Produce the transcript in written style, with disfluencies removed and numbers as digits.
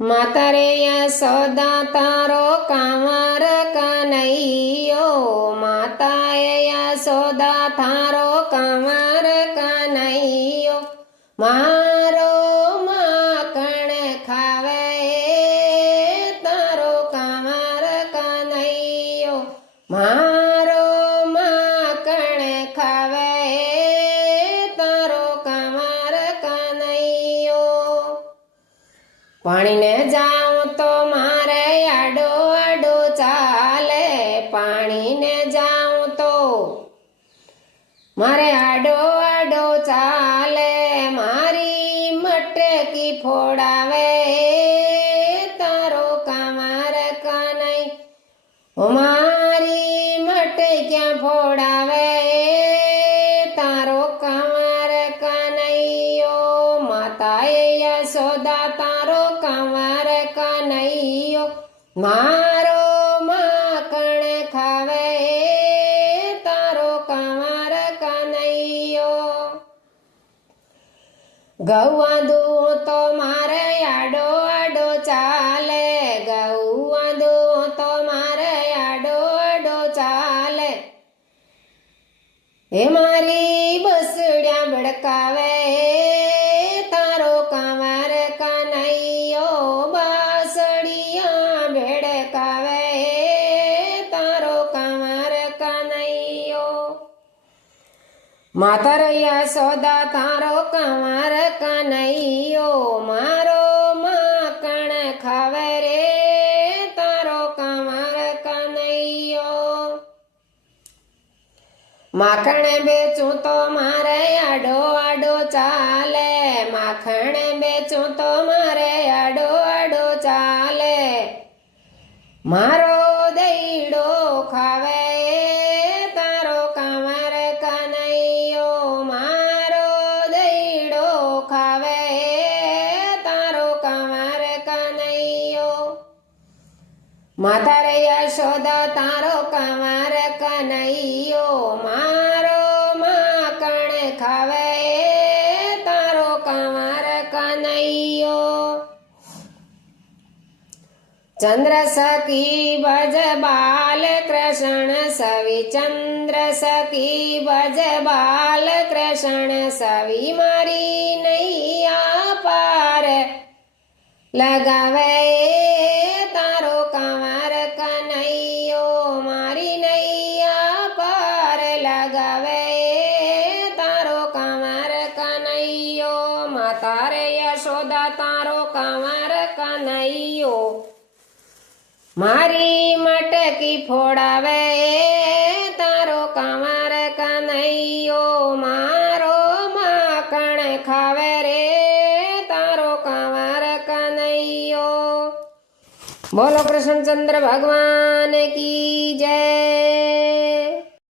માતા રે યશોદા તારો કાંવર કનૈયો, માતા યશોદા તારો કાંવર કનૈયો, મારો માખણ ખાવે તારો કાંવર કનૈયો, મારો માખણ ખાવે તારો કાંવર કનૈયો। પાણીને જાઉં તો મારે આડો આડો ચાલે, પાણીને જાઉં તો મારે આડો આડો ચાલે, મારી મટકી ફોડાવે તારો કાંવર કનૈયો, મારી મટક્યા ફોડાવે તારો કાંવર કનૈયો। માતાએ યશોદા તારો કાંવર કનૈયો, મારો માખણ ખાવે તારો કાંવર કનૈયો। ગૌવા દૂધ તો મારે આડો આડો ચાલે, ગૌવા દૂધ તો મારે આડો આડો ચાલે, હે મારી બસડ્યા ભડકાવે તારો કાંવર કનૈયો, બસડિયા ભડકાવે તારો કાંવર કનૈયો। માતા રે યશોદા તારો કાંવર કનૈયો, મારો માખણ ખાવે રે તારો કાંવર કનૈયો। માખણ બેચું તો મારે આડો આડો ચાલે, માખણ બેચું તો મારે આડો આડો ચાલે, મારો દહીડો ખાવે તારો કાંવર કનૈયો, મારો દહીડો ખાવે તારો કાંવર કનૈયો। માતા રે યશોદા તારો કાંવર કનૈયો, મારો માખણ ખાવે તારો કાંવર કનૈયો। ચંદ્ર સખી ભજ બાલ કૃષ્ણ સવી, ચંદ્ર સખી ભજ બાલ કૃષ્ણ સવી, મારી નૈયા પાર લગાવે તારો કાંવર કનૈયો, મારી નૈયા પાર લગાવે તારો કાંવર કનૈયો। માતા રે યશોદા તારો કાંવર કનૈયો, મારી મટકી ફોડાવે તારો કાંવર કનૈયો, મારો માખણ ખાવે રે તારો કાંવર કનૈયો। બોલો કૃષ્ણચંદ્ર ભગવાન કી જય।